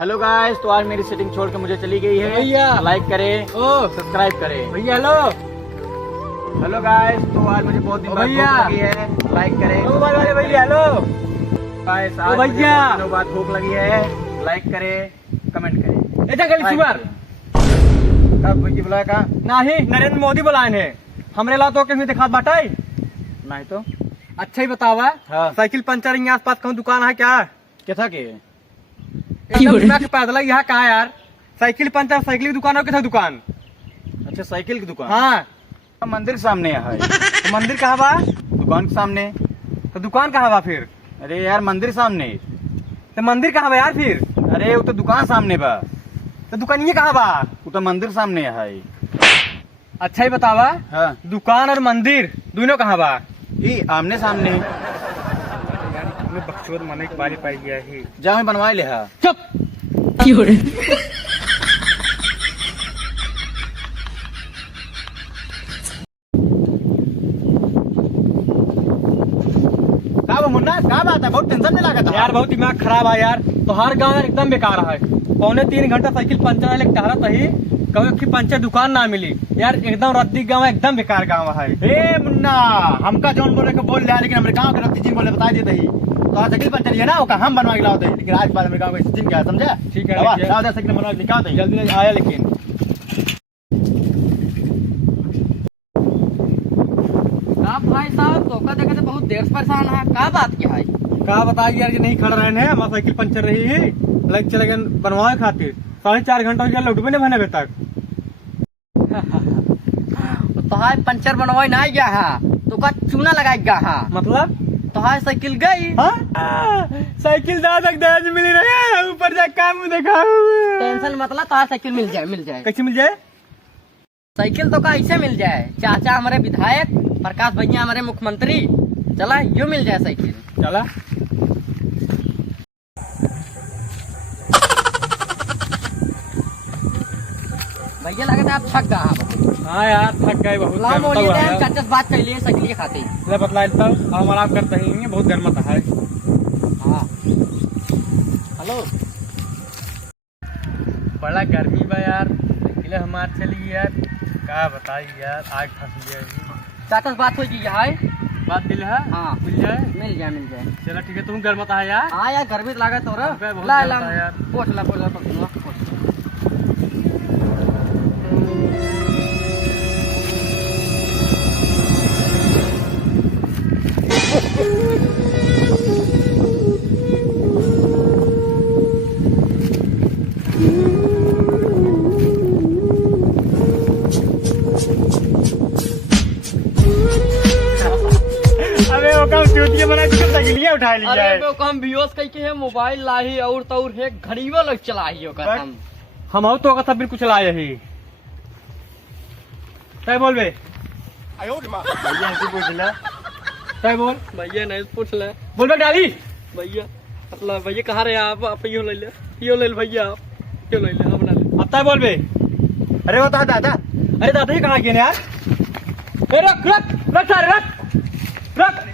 Hello guys, तो आज मेरी सेटिंग छोड़ के मुझे चली गई है भैया। लाइक करें, सब्सक्राइब करें भैया। हेलो गाइस, तो आज मुझे बहुत दिन बाद भूख लगी है। लाइक करें भैया। हेलो गाइस, आज भैया दिनों बाद भूख लगी है। लाइक करें, कमेंट करें। ऐसा कल सुबह कब भैया बुलाया का नहीं, नरेंद्र मोदी बुलाए हैं हमरे ला तो कहीं दिखा बाटा नहीं तो अच्छा ही बतावा। हाँ। साइकिल पंचर यहाँ आस पास कहूँ दुकान है क्या? क्या था के एकदम पैदल यहाँ कहा यार? साइकिल पंचर साइकिल की दुकान हो किस दुकान? अच्छा, साइकिल की दुकान। हाँ, मंदिर के सामने है। तो मंदिर कहाँ बा? दुकान के सामने। तो दुकान कहाँ बा फिर? अरे यार, मंदिर सामने। तो मंदिर कहाँ बा यार फिर? अरे वो तो दुकान सामने बा। तो दुकान ये कहाँ बा? वो तो मंदिर सामने है। अच्छा ही बतावा। हाँ, दुकान और मंदिर दोनों कहाँ बा? ये आमने सामने। बक्सोर मन एक बारी पाई गया है। जा मैं बनवा ले। हाँ, चुप। का मुन्ना, का बात है? बहुत टेंशन में लगा था यार बहुत दिमाग खराब है यार। तो हर गाँव यार एकदम बेकार है। 2.25 घंटा साइकिल पंचर है, टहरा ही कभी की पंचर दुकान ना मिली यार। एकदम रद्दी गाँव है, एकदम बेकार गाँव है। ए मुन्ना, हमका जौन बोले को बोल लिया, लेकिन हमारे गाँव के रत्ती जी बोले बता देते ही तो साइकिल पंचर है ना, वो हम बनवा के लाते, लेकिन आज बार हमारे गाँव में स्थिति क्या है, समझा? ठीक है, साइकिल बनवा के निकालते जल्दी आया। लेकिन आप भाई साहब धोखा देखे तो बहुत देर से परेशान है। क्या बात क्या है? कहा बताइए यार, ये नहीं खड़ रहे हैं। हमारा साइकिल पंचर रही है, लाइक चले गए बनवाए खातिर 4.5 घंटा हो गया, लौटबे नहीं बने तक। तो हाय पंचर बनवाई ना गया है तो का चूना लगाई गया है। मतलब तो हाय साइकिल गई। साइकिल दाद मिली रहे, ऊपर जा काम देखा। टेंशन मतलब तो हाय साइकिल मिल जाए। कैसे मिल जाए? साइकिल तो का ऐसे मिल जाए। चाचा हमारे विधायक, प्रकाश भैया हमारे मुख्यमंत्री, चला यो मिल जाए साइकिल। चला भैया लगे थे आप थक गए। हाँ यार, थक गए बहुत। चाचा से बात कर लिए साइकिल के खाते। बतला देता हूँ, हम आराम करते हैं, बहुत गर्म है। हाँ, हेलो। बड़ा गर्मी बा यार, साइकिल हमार चली यार। क्या बताई यार, आग फंस गया। चाचा से बात हो गई है। बात दिल है। हाँ, मिल जाए। मिल जाए। चलो ठीक है, तुम गर्म है यार। हाँ यार, गर्मी तो लागत हो रहा। बहुत ला गर्म था यार। पोछ ला। अबे वो काम चूतिया बना के साइकिलिया उठा लिया अरे है। वो कम व्यूअर्स कह के है मोबाइल लाही और तौर है घड़ीवा लग चलाही ओकर हम। हम तो का सब कुछ लाए ही। क्या बोल बे? भैया हमसे पूछ ले। क्या बोल? भैया नहीं पूछ ले। बोल बे डाली। भैया मतलब भैया कहाँ रहे आप यो ले भैया, आप यो ले हम ना ले। अब तय बोल बे। अरे वो तो दादा। अरे दादा ही कहाँ गए यार? रख रख रख रख रख।